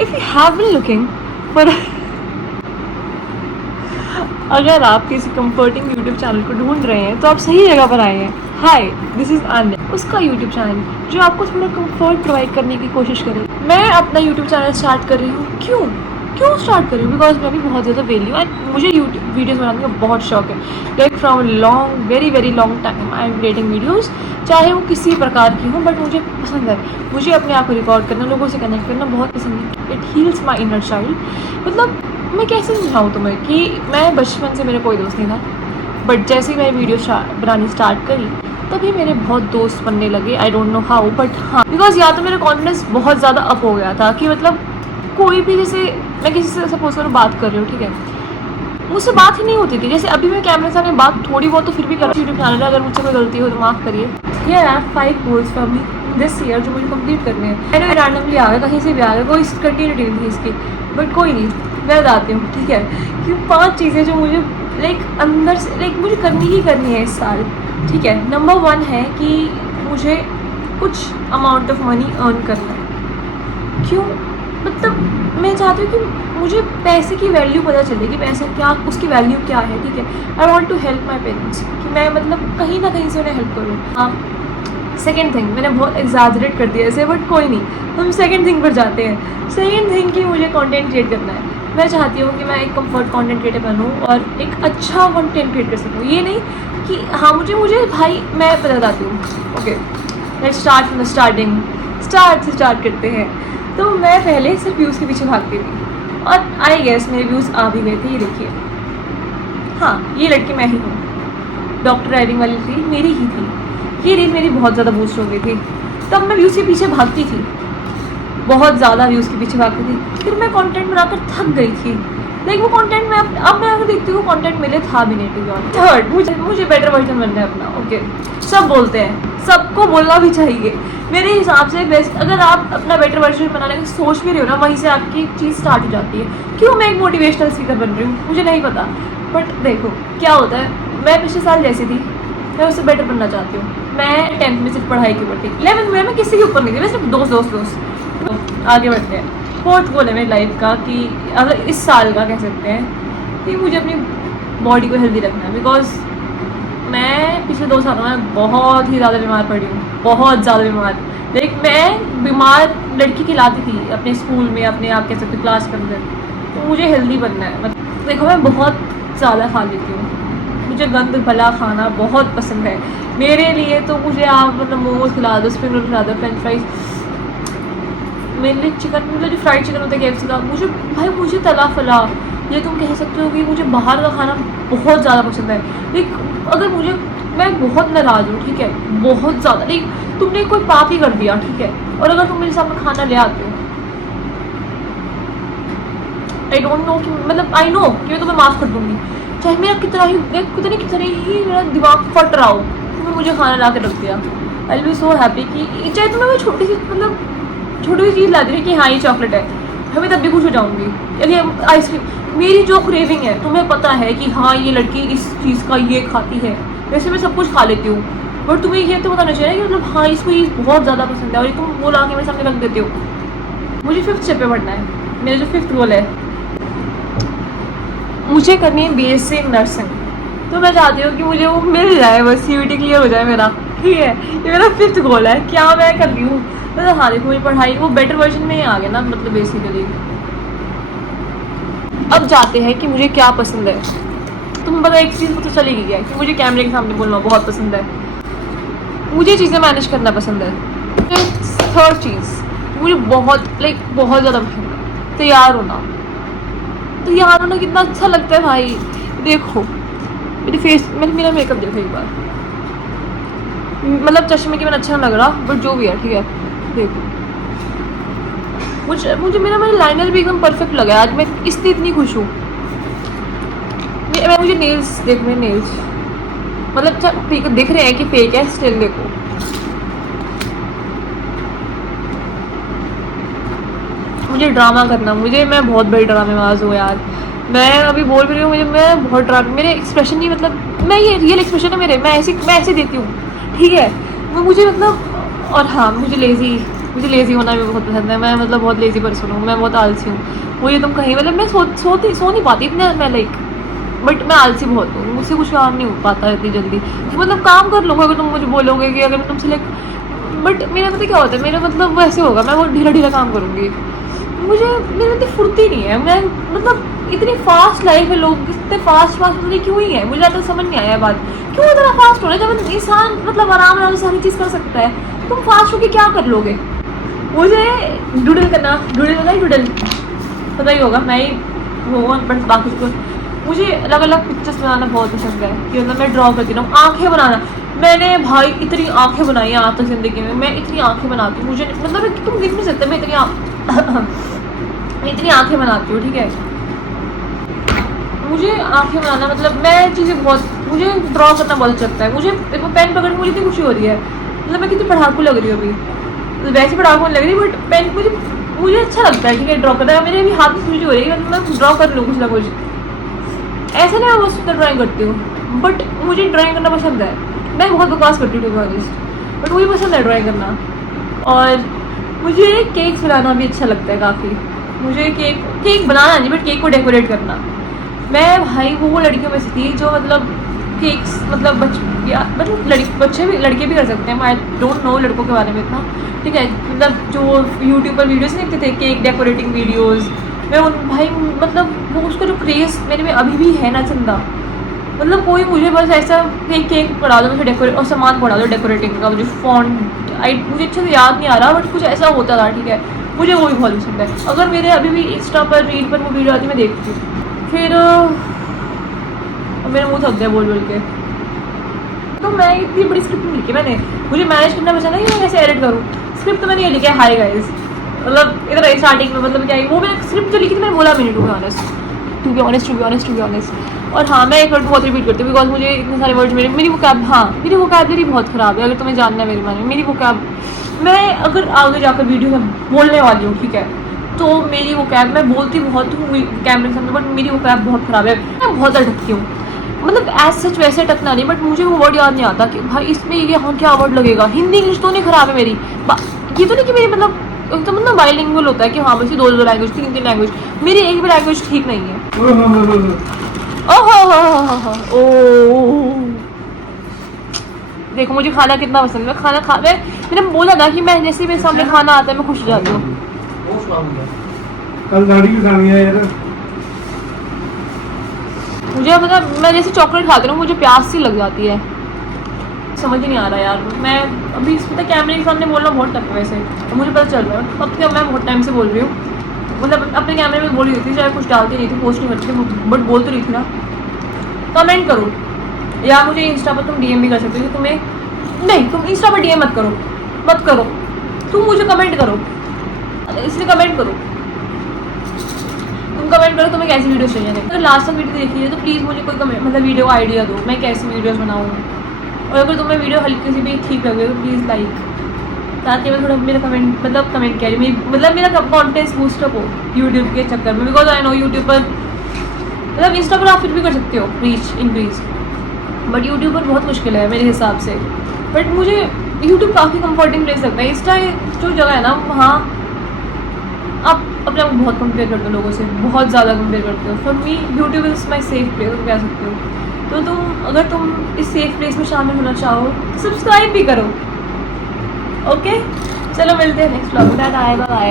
If you have been looking for अगर आप किसी कंफर्टिंग यूट्यूब चैनल को ढूंढ रहे हैं तो आप सही जगह पर आए हैं। हाय, दिस इज़ आन्या, उसका यूट्यूब चैनल जो आपको थोड़ा कंफर्ट प्रोवाइड करने की कोशिश करे। मैं अपना यूट्यूब चैनल स्टार्ट कर रही हूँ। क्यों स्टार्ट कर रही हूँ? बिकॉज मैं भी बहुत ज़्यादा वेली हूँ एंड मुझे यूट्यूब वीडियोज़ बनाने का बहुत शौक है। Like from long very long time I am creating videos, चाहे वो किसी प्रकार की हों, बट मुझे पसंद है। मुझे अपने आप को रिकॉर्ड करना, लोगों से कनेक्ट करना बहुत पसंद है। It heels my inner child. मतलब मैं कैसे समझाऊँ तुम्हें कि मैं बचपन से मेरा कोई दोस्त नहीं था, बट जैसे ही मैं वीडियो बनानी स्टार्ट करी तभी मेरे बहुत दोस्त बनने लगे। I don't know how, but हाँ, बिकॉज या तो मेरा कॉन्फिडेंस बहुत ज़्यादा अप हो गया था कि मतलब कोई भी, जैसे मैं किसी से सपोज करो बात कर रही हूँ, ठीक है, मुझसे बात ही नहीं होती थी। जैसे अभी मैं कैमरे सामने बात थोड़ी बहुत तो फिर भी कर यूट्यूब चैनल है, अगर मुझसे कोई गलती हो तो माफ़ करिए। Here I have 5 goals for me this year जो मुझे कंप्लीट करने हैं। मैंने रैंडमली आ गया, कहीं से भी आ गया, कोई कंटिन्यूटी नहीं थी इसकी, बट कोई नहीं, मैं बताती हूँ, ठीक है, कि 5 चीज़ें जो मुझे लाइक अंदर से लाइक मुझे करनी ही करनी है इस साल, ठीक है। नंबर 1 है कि मुझे कुछ अमाउंट ऑफ मनी अर्न करना है। क्यों? मतलब मैं चाहती हूँ कि मुझे पैसे की वैल्यू पता चले कि पैसा क्या, उसकी वैल्यू क्या है, ठीक है। I want to help my parents, कि मैं मतलब कहीं ना कहीं से उन्हें हेल्प करूँ। हाँ, सेकेंड थिंग, मैंने बहुत एग्जैजरेट कर दिया ऐसे, बट कोई नहीं, हम सेकेंड थिंग पर जाते हैं। सेकेंड थिंग कि मुझे कंटेंट क्रिएट करना है। मैं चाहती हूँ कि मैं एक कंफर्ट कंटेंट क्रिएटर बनूँ और एक अच्छा कंटेंट क्रिएट कर सकूँ। ये नहीं कि हाँ मुझे भाई, मैं बताती हूँ। Okay, let's start from the start से स्टार्ट करते हैं। तो मैं पहले सिर्फ व्यूज़ के पीछे भागती थी और आई गेस मेरे व्यूज़ आ भी गए थे। ये देखिए, हाँ, ये लड़की मैं ही हूँ, डॉक्टर ड्राइविंग वाली रील मेरी ही थी। ये रील मेरी बहुत ज़्यादा बूस्ट हो गई थी। तब मैं व्यूज़ के पीछे भागती थी, बहुत ज़्यादा व्यूज़ के पीछे भागती थी। फिर मैं कंटेंट बनाकर थक गई थी। लाइक वो कंटेंट में अब मैं अगर देखती हूँ कंटेंट मेरे था भी नहीं। टू बी ऑनेस्ट, थर्ड, मुझे बेटर वर्जन बनना है अपना। ओके, सब बोलते हैं, सबको बोलना भी चाहिए मेरे हिसाब से। बेस्ट, अगर आप अपना बेटर वर्जन बनाने की सोच भी रहे हो ना, वहीं से आपकी चीज़ स्टार्ट हो जाती है। क्यों मैं एक मोटिवेशनल स्पीकर बन रही हूँ मुझे नहीं पता, बट देखो क्या होता है। मैं पिछले साल जैसी थी, मैं उससे बेटर बनना चाहती हूँ। मैं 10th में सिर्फ पढ़ाई के ऊपर थी, 11th में मैं किसी के ऊपर नहीं थी, मैं सिर्फ दोस्त। तो आगे बढ़ते हैं। फोर्थ गोल है मेरी लाइफ का, कि अगर इस साल का कह सकते हैं, कि मुझे अपनी बॉडी को हेल्दी रखना है। बिकॉज मैं पिछले 2 सालों में बहुत ही ज़्यादा बीमार पड़ी हूँ, बहुत ज़्यादा बीमार। लाइक मैं बीमार लड़की खिलाती थी अपने स्कूल में, अपने आप कह सकते क्लास के अंदर। तो मुझे हेल्दी बनना है। मतलब देखो, मैं बहुत ज़्यादा खा लेती हूँ, मुझे गंद भला खाना बहुत पसंद है। मेरे लिए तो मुझे आप मतलब मोमोज खिला दो, स्प्रिंग रोल खिला दो, फ्रेंच फ्राइज, मेरे लिए चिकन, मतलब जो फ्राइड चिकन होता है KFC का, मुझे तला फला, ये तुम कह सकते हो कि मुझे बाहर का खाना बहुत ज़्यादा पसंद है। लाइक अगर मैं बहुत नाराज़ हूँ, ठीक है, बहुत ज़्यादा, लाइक तुमने कोई पाप ही कर दिया, ठीक है, और अगर तुम मेरे सामने खाना ले आते हो, आई डोंट नो कि मतलब आई नो कि मैं तुम्हें माफ़ कर दूँगी, चाहे मेरा कितना ही मेरा दिमाग फट रहा हो, तुम्हें मुझे खाना ला के रख दिया। I will be so happy कि चाहे तुम्हें कोई छोटी सी चीज़ ला दी कि हाँ ये चॉकलेट है, मैं तब भी खुश हो जाऊँगी। यदि आइसक्रीम, मेरी जो क्रेविंग है, तुम्हें पता है कि हाँ ये लड़की इस चीज़ का ये खाती है, वैसे मैं सब कुछ खा लेती हूँ, बट तुम्हें ये तो बताना चाहिए कि मतलब हाँ इसको ये बहुत ज़्यादा पसंद है और ये तुम वो ला के मेरे सामने रख देते हो। मुझे 5th स्टेप पे बढ़ना है। मेरा जो 5th गोल है, मुझे करनी है BSc नर्सिंग। तो मैं चाहती हूँ कि मुझे वो मिल जाए, बस CUET क्लियर हो जाए मेरा, ठीक है। ये मेरा 5th गोल है। क्या मैं कर रही हूँ मतलब, हाँ देखो मेरी पढ़ाई वो बेटर वर्जन में ही आ गया ना, मतलब बेसिकली। अब जाते हैं कि मुझे क्या पसंद है। तुम्हें पता एक चीज़ तो चली गई है कि मुझे कैमरे के सामने बोलना बहुत पसंद है, मुझे चीज़ें मैनेज करना पसंद है। थर्ड चीज़ मुझे बहुत ज़्यादा पसंद है तैयार होना कितना अच्छा लगता है भाई। देखो मेरी फेस, मेरा मेकअप देखो एक बार, मतलब चश्मे के बिना अच्छा नहीं लग रहा, बट जो भी है ठीक है। देखो मुझे मेरा लाइनर भी एकदम परफेक्ट लगा है आज। मैं इसलिए इतनी खुश हूँ। मुझे नेल्स देखो, मेरे नेल्स मतलब दिख रहे हैं कि फेक है, स्टिल देखो। मुझे ड्रामा करना, मैं बहुत बड़ी ड्रामेबाज हूँ यार। मैं अभी बोल भी रही हूँ, मैं बहुत मेरे एक्सप्रेशन नहीं, मतलब मैं ये रियल एक्सप्रेशन है मेरे, मैं ऐसे देती हूँ, ठीक है। वो मुझे मतलब, और हाँ मुझे लेज़ी मुझे लेज़ी होना भी बहुत पसंद है, मैं मतलब बहुत लेज़ी पर्सन हूँ, मैं बहुत आलसी हूँ। मुझे तुम कहीं मतलब मैं सो नहीं पाती इतना मैं लाइक, बट मैं आलसी बहुत हूँ, मुझसे कुछ काम नहीं हो पाता इतनी जल्दी। मतलब काम कर लूँगा अगर तुम मुझे बोलोगे कि अगर मैं तुमसे लाइक, बट मेरा पता क्या होता है, मेरा मतलब वैसे होगा, मैं बहुत ढीला ढीला काम करूँगी, मुझे मेरी इतनी फुर्ती नहीं है। मैं मतलब इतनी फास्ट लाइफ है, लोग इतने फास्ट पता नहीं क्यों ही है, मुझे ज़्यादा समझ नहीं आया बात, क्यों इतना फास्ट हो रहा है जब इंसान मतलब आराम से सारी चीज़ कर सकता है, तुम फास्ट होके क्या कर लोगे। मुझे डूडल करना डूडल पता ही होगा, मैं ही वो बट बाकी को मुझे अलग अलग पिक्चर्स बनाना बहुत पसंद है कि मतलब मैं ड्रॉ करती रहूँ। आँखें बनाना, मैंने भाई इतनी आँखें बनाई हैं आज तक ज़िंदगी में, मैं इतनी आँखें बनाती हूँ, मुझे मतलब तुम देख नहीं सकते मैं इतनी आँखें बनाती हूँ, ठीक है। मुझे आँखें बनाना मतलब मैं चीज़ें बहुत, मुझे ड्रॉ करना बहुत अच्छा लगता है। मुझे पेन पकड़ के मुझे इतनी खुशी हो रही है, मतलब मैं कितनी पढ़ाकू लग रही हूँ अभी, मतलब वैसे पढ़ाकू नहीं लग रही बट पेन मुझे अच्छा लगता है, ठीक है। ड्रॉ करना मेरे अभी हाथ में खुशी हो रही है, मतलब मैं ड्रॉ कर लूँ कुछ ना कुछ, ऐसा नहीं मैं बहुत सुंदर ड्राइंग करती हूँ बट मुझे ड्राइंग करना पसंद है। मैं बहुत बकवास करती हूँ बट मुझे पसंद है ड्राइंग करना। और मुझे केक्स बनाना भी अच्छा लगता है काफ़ी, मुझे केक बनाना नहीं बट केक को डेकोरेट करना। मैं भाई वो लड़कियों में से थी जो मतलब केक्स मतलब बच्चे भी लड़के भी कर सकते हैं, आई डोंट नो लड़कों के बारे में इतना, ठीक है। मतलब जो यूट्यूब पर वीडियोस देखते थे केक डेकोरेटिंग वीडियोस, मैं उन भाई मतलब वो उसका जो क्रेज़ मेरे में अभी भी है ना चंदा, मतलब कोई मुझे बस ऐसा केक पढ़ा दो मुझे डेकोरेट और सामान पढ़ा दो डेकोरेटिंग का, मुझे फॉन्ट मुझे अच्छे से याद नहीं आ रहा बट कुछ ऐसा होता था, ठीक है। मुझे वो भी बहुत पसंद है। अगर मेरे अभी भी इंस्टा पर रील पर वो वीडियो आती मैं देखती हूँ। फिर मेरा मुँह थक गया बोल के, तो मैं इतनी बड़ी स्क्रिप्ट नहीं लिखी मैंने, मुझे मैनेज करना पसंद है कि मैं कैसे एडिट करूँ। स्क्रिप्ट तो मैंने ये लिखा है हाय गाइस, मतलब इधर स्टार्टिंग में मतलब क्या है वो मैंने स्क्रिप्ट जो लिखी थी मैंने बोला भी नहीं टू बी ऑनेस्ट। और हाँ मैं एक वर्ड बहुत रिपीट करती हूँ बिकॉज मुझे इतने सारे वर्ड्स मेरी वोकैबलरी बहुत ख़राब है। अगर तुम्हें जानना है मेरे बारे में मेरी वोकैब, मैं अगर आगे जाकर वीडियो में बोलने वाली हूँ, ठीक है, तो मेरी वोकैब मैं बोलती बहुत हूँ कैमरे के सामने बट मेरी वोकैब बहुत ख़राब है, मैं बहुत अटकती हूँ। मतलब एज सच वैसे अटकना नहीं बट मुझे वो वर्ड याद नहीं आता कि भाई इसमें ये हाँ क्या वर्ड लगेगा। हिंदी इंग्लिश तो नहीं ख़राब है मेरी, ये तो नहीं कि मेरी मतलब तो मतलब बाइलिंगुअल होता है कि हाँ वैसे दो लैंग्वेज तीन लैंग्वेज, मेरी एक भी लैंग्वेज ठीक नहीं है। ओ देखो मुझे खाना कितना पसंद है, खाना खा मैंने बोला ना कि मैं जैसे मेरे सामने खाना आता है मैं खुश हो जाती हूँ। कल गाड़ी भी खानी है यार, मुझे मतलब मैं जैसे चॉकलेट खाती हूँ मुझे प्यास सी लग जाती है, समझ ही नहीं आ रहा यार। मैं अभी इस पता कैमरे के सामने बोलना बहुत टफ है वैसे, तो मुझे पता चल रहा है अब क्या मैं बहुत टाइम से बोल रही हूँ, मतलब अपने कैमरे में बोल रही थी, चाहे कुछ डालती नहीं थी पोस्ट नहीं करती थी बट बोल तो रही थी ना। कमेंट करो या मुझे इंस्टा पर तुम डीएम भी कर सकते हो, तुम्हें नहीं तुम इंस्टा पर डीएम मत करो, तुम मुझे कमेंट करो, इसलिए कमेंट करो, तुम कमेंट करो तुम्हें कैसी वीडियोस चाहिए। अगर लास्ट तक वीडियो देखी है तो प्लीज़ मुझे कोई मतलब वीडियो का आइडिया दो मैं कैसी वीडियोस बनाऊँ, और अगर तुम्हें वीडियो हल्की सी भी ठीक लगे तो प्लीज़ लाइक, ताकि मैं थोड़ा मेरा कमेंट मतलब कमेंट कह रही मतलब मेरा कॉन्टेंट बूस्टअप हो यूट्यूब के चक्कर में, बिकॉज आई नो यूट्यूब पर मतलब इंस्टा पर आप फिर भी कर सकते हो रीच इंक्रीज, बट यूट्यूब पर बहुत मुश्किल है मेरे हिसाब से। बट मुझे यूट्यूब काफ़ी कंफर्टिंग प्लेस लगता है, इंस्टा जो जगह है ना वहाँ आप अपने आप को बहुत कंपेयर करते हो लोगों से, बहुत ज़्यादा कंपेयर करते हो। For me YouTube is my safe place तुम कह सकते हो, तो तुम अगर तुम इस सेफ प्लेस में शामिल होना चाहो सब्सक्राइब भी करो। ओके चलो मिलते हैं नेक्स्ट व्लॉग में, बाय बाय।